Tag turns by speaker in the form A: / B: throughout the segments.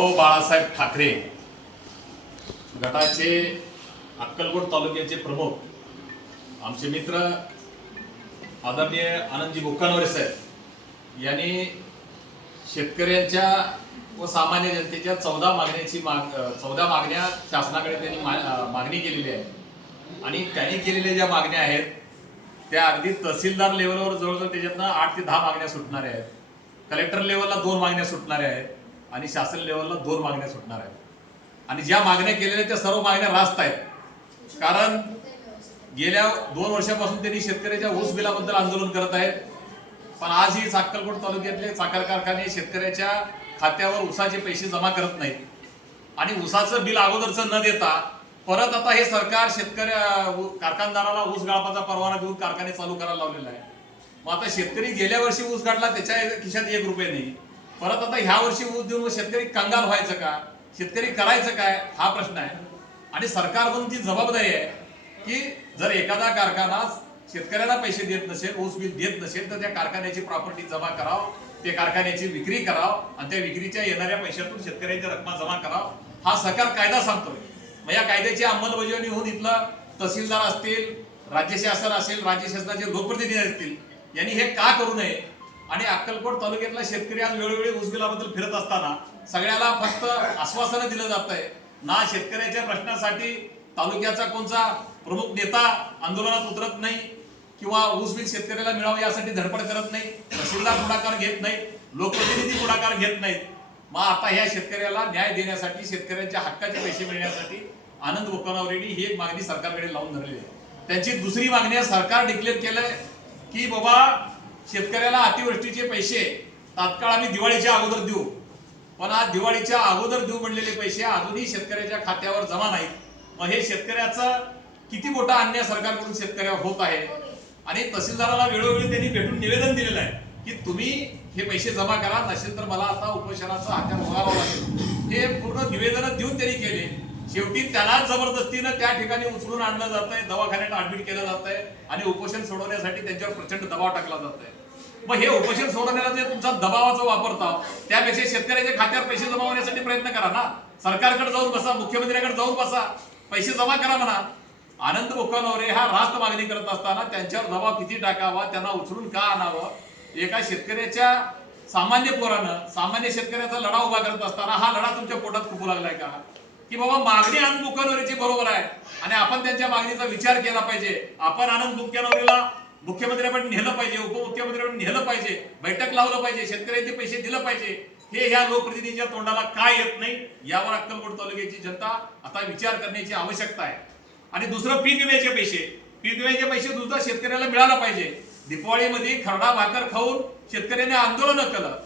A: हो बाळासाहेब ठाकरे. गटाचे अक्कलकोट तालुक्याचे प्रमुख आमचे मित्र आदरणीय आनंदजी बुक्कानवरे साहेब यांनी शेतकऱ्यांच्या व सामान्य जनतेच्या चौदा मागण्याची माग चौदा मागण्या शासनाकडे त्यांनी मागणी केलेली आहे. आणि त्यांनी केलेल्या ज्या मागण्या आहेत त्या अगदी तहसीलदार लेवलवर जवळजवळ त्याच्यातनं आठ ते दहा मागण्या सुटणाऱ्या आहेत. कलेक्टर लेवलला दोन मागण्या सुटणाऱ्या आहेत. आणि शासन लेवलला दोन मागण्या सुटणार आहेत. आणि ज्या मागण्या केलेल्या त्या सर्व मागण्या रास्त आहेत. कारण गेल्या दोन वर्षापासून त्यांनी शेतकऱ्याच्या ऊस बिलाबद्दल आंदोलन करत आहेत. पण आज ही तालुक्यातले साखर कारखाने शेतकऱ्याच्या खात्यावर उसाचे पैसे जमा करत नाहीत. आणि उसाचं बिल अगोदरचं न देता परत आता हे सरकार शेतकऱ्या कारखानदाराला ऊस गाळपाचा परवाना देऊन कारखाने चालू करायला लावलेला आहे. मग आता शेतकरी गेल्या वर्षी ऊस गाठला त्याच्या खिशात एक रुपये नाही. परत आता ह्या वर्षी ऊस देऊन शेतकरी कंगाल व्हायचं का? शेतकरी करायचं काय? हा प्रश्न आहे. आणि सरकार ती जबाबदारी आहे की जर एखादा कारखाना शेतकऱ्याला पैसे देत नसेल ऊस बिल देत नसेल तर त्या कारखान्याची प्रॉपर्टी जमा कराव ते कारखान्याची विक्री कराव आणि त्या विक्रीच्या येणाऱ्या पैशातून शेतकऱ्यांच्या रक्कम जमा कराव. हा सरकार कायदा सांगतोय. मग या कायद्याची अंमलबजावणी होऊन इथलं तहसीलदार असतील राज्य शासन असेल राज्य शासनाचे लोकप्रतिनिधी असतील यांनी हे का करू नये? आणि अक्कलकोट तालुक्यातला शेतकरी आज वेळोवेळी ऊस बिलाबद्दल फिरत असताना सगळ्याला फक्त आश्वासनं दिलं जात आहे ना शेतकऱ्याच्या प्रश्नासाठी तालुक्याचा कोणता प्रमुख नेता आंदोलनात उतरत नाही किंवा ऊस बिल शेतकऱ्याला मिळावं यासाठी धडपड करत नाही तहसीलदार पुढाकार घेत नाही लोकप्रतिनिधी पुढाकार घेत नाहीत. मग आता ह्या शेतकऱ्याला न्याय देण्यासाठी शेतकऱ्यांच्या हक्काचे पैसे मिळण्यासाठी आनंद बोकानावरेंनी ही एक मागणी सरकारकडे लावून धरलेली आहे. त्यांची दुसरी मागणी आहे सरकार डिक्लेअर केलंय की बाबा शेतकऱ्याला अतिवृष्टीचे पैसे तात्काळ आम्ही दिवाळीच्या अगोदर देऊ. पण आज दिवाळीच्या अगोदर देऊ म्हणलेले पैसे अजूनही शेतकऱ्याच्या खात्यावर जमा नाहीत. मग हे शेतकऱ्याचं किती मोठा अन्याय सरकारकडून शेतकऱ्यावर होत आहे? आणि तहसीलदाराला वेळोवेळी त्यांनी भेटून निवेदन दिलेलं आहे की तुम्ही हे पैसे जमा करा नसेल तर मला आता उपोषणाचा हात्या भोगावा लागेल. हे पूर्ण निवेदन देऊन त्यांनी केले. शेवटी त्यालाच जबरदस्तीनं त्या ठिकाणी उचलून आणलं जात आहे दवाखान्यात ऍडमिट केलं जात आहे आणि उपोषण सोडवण्यासाठी त्यांच्यावर प्रचंड दबाव टाकला जात आहे मग हे उपोषण सोडवण्याला जे तुमचा दबावाचा वापरता त्यापेक्षा शेतकऱ्याच्या खात्यावर पैसे जमा होण्यासाठी प्रयत्न करा ना. सरकारकडे जाऊन बसा मुख्यमंत्र्याकडे जाऊन बसा. पैसे जमा करा म्हणा. आनंद बोकानवरे हा रास्त मागणी करत असताना त्यांच्यावर दबाव किती टाकावा त्यांना उचलून का आणावं? एका शेतकऱ्याच्या सामान्य पोरानं सामान्य शेतकऱ्याचा लढा उभा करत असताना हा लढा तुमच्या पोटात खुपू लागलाय का? की बाबा मागणी आनंद बुक्कानवरेची बरोबर आहे. आणि आपण त्यांच्या मागणीचा विचार केला पाहिजे. आपण आनंद बुक्कानवरेला मुख्यमंत्र्याकडे नेलं पाहिजे उपमुख्यमंत्र्याकडे नेलं पाहिजे बैठक लावलं पाहिजे शेतकऱ्यांचे पैसे दिलं पाहिजे. हे ह्या लोकप्रतिनिधीच्या तोंडाला काय येत नाही यावर अक्कलकोट तालुक्याची जनता आता विचार करण्याची आवश्यकता आहे. आणि दुसरं पीक विम्याचे पैसे. पीक विम्याचे पैसे सुद्धा शेतकऱ्याला मिळाला पाहिजे. दिपावळीमध्ये खरडा भाकर खाऊन शेतकऱ्यांनी आंदोलन केलं.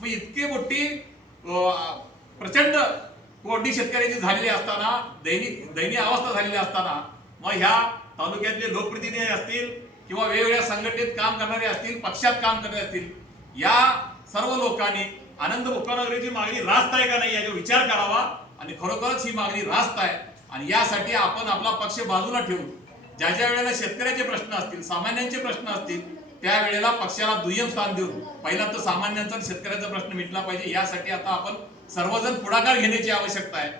A: मग इतकी मोठी प्रचंड कोरडी शेतकऱ्याची झालेली असताना दैनिक दयनीय अवस्था झालेली असताना मग ह्या तालुक्यातले लोकप्रतिनिधी असतील किंवा वेगवेगळ्या संघटनेत काम करणारे असतील पक्षात काम करणारे असतील या सर्व लोकांनी आनंद उपनगरीची मागणी रास्त आहे का नाही याचा विचार करावा. आणि खरोखरच ही मागणी रास्त आहे. आणि यासाठी आपण आपला पक्ष बाजूला ठेवून ज्या ज्या वेळेला शेतकऱ्याचे प्रश्न असतील सामान्यांचे प्रश्न असतील त्यावेळेला पक्षाला दुय्यम स्थान देऊन पहिला तर सामान्यांचा आणि शेतकऱ्याचा प्रश्न मिटला पाहिजे. यासाठी आता आपण सर्वजण पुढाकार घेण्याची आवश्यकता आहे.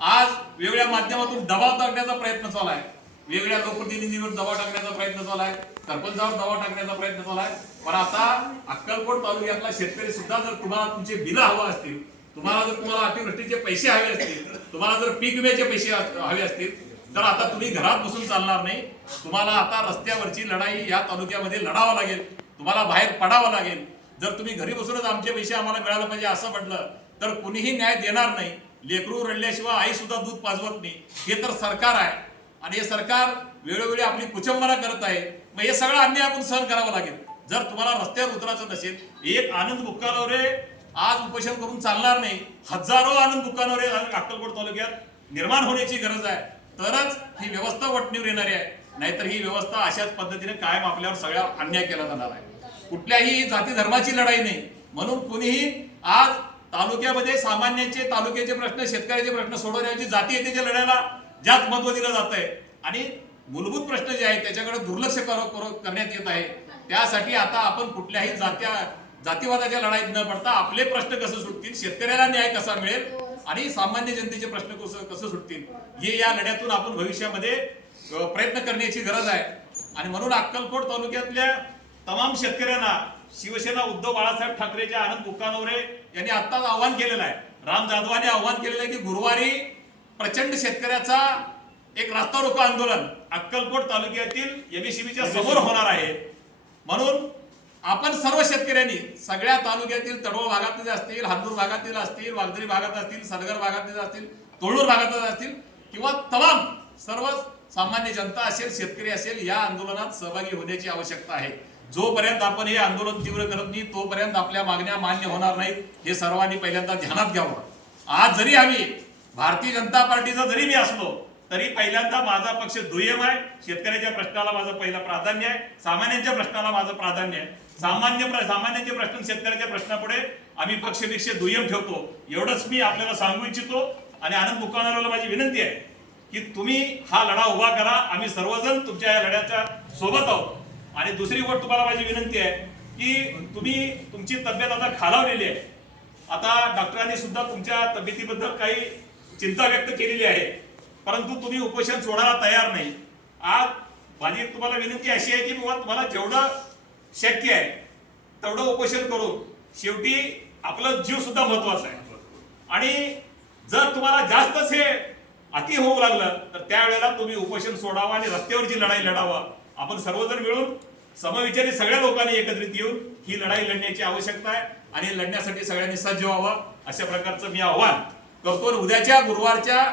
A: आज वेगवेगळ्या माध्यमातून दबाव टाकण्याचा प्रयत्न चालू आहे. वेगवेगळ्या लोकप्रतिनिधींवर दबाव टाकण्याचा प्रयत्न चालू आहे सरपंचावर दबाव टाकण्याचा प्रयत्न चालू आहे पण आता अक्कलकोट तालुक्यातला शेतकरी सुद्धा जर तुम्हाला तुमचे बिलं हवं असतील तुम्हाला जर तुम्हाला अतिवृष्टीचे पैसे हवे असतील तुम्हाला जर पीक विम्याचे पैसे हवे असतील तर आता तुम्ही घरात बसून चालणार नाही. तुम्हाला आता रस्त्यावरची लढाई या तालुक्यामध्ये लढावं लागेल. तुम्हाला बाहेर पडावं लागेल. जर तुम्ही घरी बसूनच आमचे पैसे आम्हाला मिळाले पाहिजे असं म्हटलं तर कुणीही न्याय देणार नाही. लेकरू रडल्याशिवाय आई सुद्धा दूध पाजवत नाही. हे तर सरकार आहे. आणि हे सरकार वेळोवेळी आपली कुचंबना करत आहे. मग हे सगळं अन्याय आपण सहन करावं लागेल. जर तुम्हाला रस्त्यावर उतरायचं नसेल एक आनंद बुक्कानवरे आज उपोषण करून चालणार नाही. हजारो आनंद बुक्कानवरे अक्कलकोट तालुक्यात निर्माण होण्याची गरज आहे. तरच ही व्यवस्था वटणीवर येणारी आहे. नाहीतर ही व्यवस्था अशाच पद्धतीने कायम आपल्यावर सगळ्या अन्याय केला जाणार आहे. कुठल्याही जाती धर्माची लढाई नाही. म्हणून कुणीही आज तालुक्यामध्ये सामान्यांचे तालुक्याचे प्रश्न शेतकऱ्याचे प्रश्न सोडवण्याची जाती येतेच्या लढ्याला जास्त महत्त्व दिलं जात आहे आणि मूलभूत प्रश्न जे आहेत त्याच्याकडे दुर्लक्ष कर- करण्यात येत आहे. त्यासाठी आता आपण कुठल्याही जात्या जातीवादाच्या लढाईत न पडता आपले प्रश्न कसे सुटतील शेतकऱ्याला न्याय कसा मिळेल आणि सामान्य जनतेचे प्रश्न कसं कसं सुटतील हे या लढ्यातून आपण भविष्यामध्ये प्रयत्न करण्याची गरज आहे. आणि म्हणून अक्कलकोट तालुक्यातल्या तमाम शेतकऱ्यांना शिवसेना उद्धव बाळासाहेब ठाकरेच्या आनंद बुक्कानवरे यांनी आत्ताच आव्हान केलेलं आहे. राम जाधवाने आव्हान केलेलं आहे की गुरुवारी प्रचंड शेतकऱ्याचा एक रास्ता रोको आंदोलन अक्कलकोट तालुक्यातील एबीसीबीच्या समोर होणार आहे. म्हणून आपण सर्व शेतकऱ्यांनी सगळ्या तालुक्यातील तडोळ भागातील असतील हांदूर भागातील असतील वागदरी भागात असतील सलगर भागातील असतील तोळूर भागातील असतील किंवा तमाम सर्व सामान्य जनता असेल शेतकरी असेल या आंदोलनात सहभागी होण्याची आवश्यकता आहे. जोपर्यंत आपण हे आंदोलन तीव्र करत नाही तोपर्यंत आपल्या मागण्या मान्य होणार नाहीत हे सर्वांनी पहिल्यांदा ध्यानात घ्यावं. आज जरी आम्ही भारतीय जनता पार्टीचा जरी मी असलो तरी पहिल्यांदा माझा पक्ष दुय्यम आहे. शेतकऱ्याच्या प्रश्नाला माझं पहिलं प्राधान्य आहे. सामान्यांच्या प्रश्नाला माझं प्राधान्य आहे. सामान्य प्र- सामान्यांचे प्रश्न शेतकऱ्याच्या प्रश्नापुढे आम्ही पक्षपेक्षा दुय्यम ठेवतो. एवढंच मी आपल्याला सांगू इच्छितो आणि आनंद मुक्कानाराला माझी विनंती आहे की तुम्ही हा लढा उभा करा. आम्ही सर्वजण तुमच्या या लढ्याच्या सोबत आहोत. आणि दुसरी गोष्ट तुम्हाला माझी विनंती आहे की तुम्ही तुमची तब्येत आता खालावलेली आहे. आता डॉक्टरांनी सुद्धा तुमच्या तब्येतीबद्दल काही चिंता व्यक्त केलेली आहे. परंतु तुम्ही उपोषण सोडायला तयार नाही. आज माझी तुम्हाला विनंती अशी आहे की बाबा तुम्हाला जेवढं शक्य आहे तेवढं उपोषण करून शेवटी आपलं जीव सुद्धा महत्त्वाचा आहे. आणि जर तुम्हाला जास्तच हे अति होऊ लागलं तर त्यावेळेला तुम्ही उपोषण सोडावं आणि रस्त्यावरची लढाई लढावा. आपण सर्वजण मिळून समविचारी सगळ्या लोकांनी एकत्रित येऊन ही लढाई लढण्याची आवश्यकता आहे आणि लढण्यासाठी सगळ्यांनी सज्ज व्हावं अशा प्रकारचं मी आव्हान करतो उद्याच्या गुरुवारच्या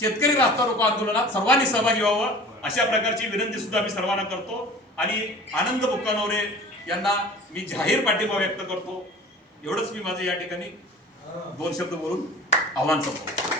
A: शेतकरी रास्ता रोको आंदोलनात सर्वांनी सहभागी व्हावं अशा प्रकारची विनंती सुद्धा मी सर्वांना करतो. आणि आनंद बुक्कानवरे यांना मी जाहीर पाठिंबा व्यक्त करतो. एवढंच मी माझं या ठिकाणी दोन शब्द बोलून आव्हान संपवतो.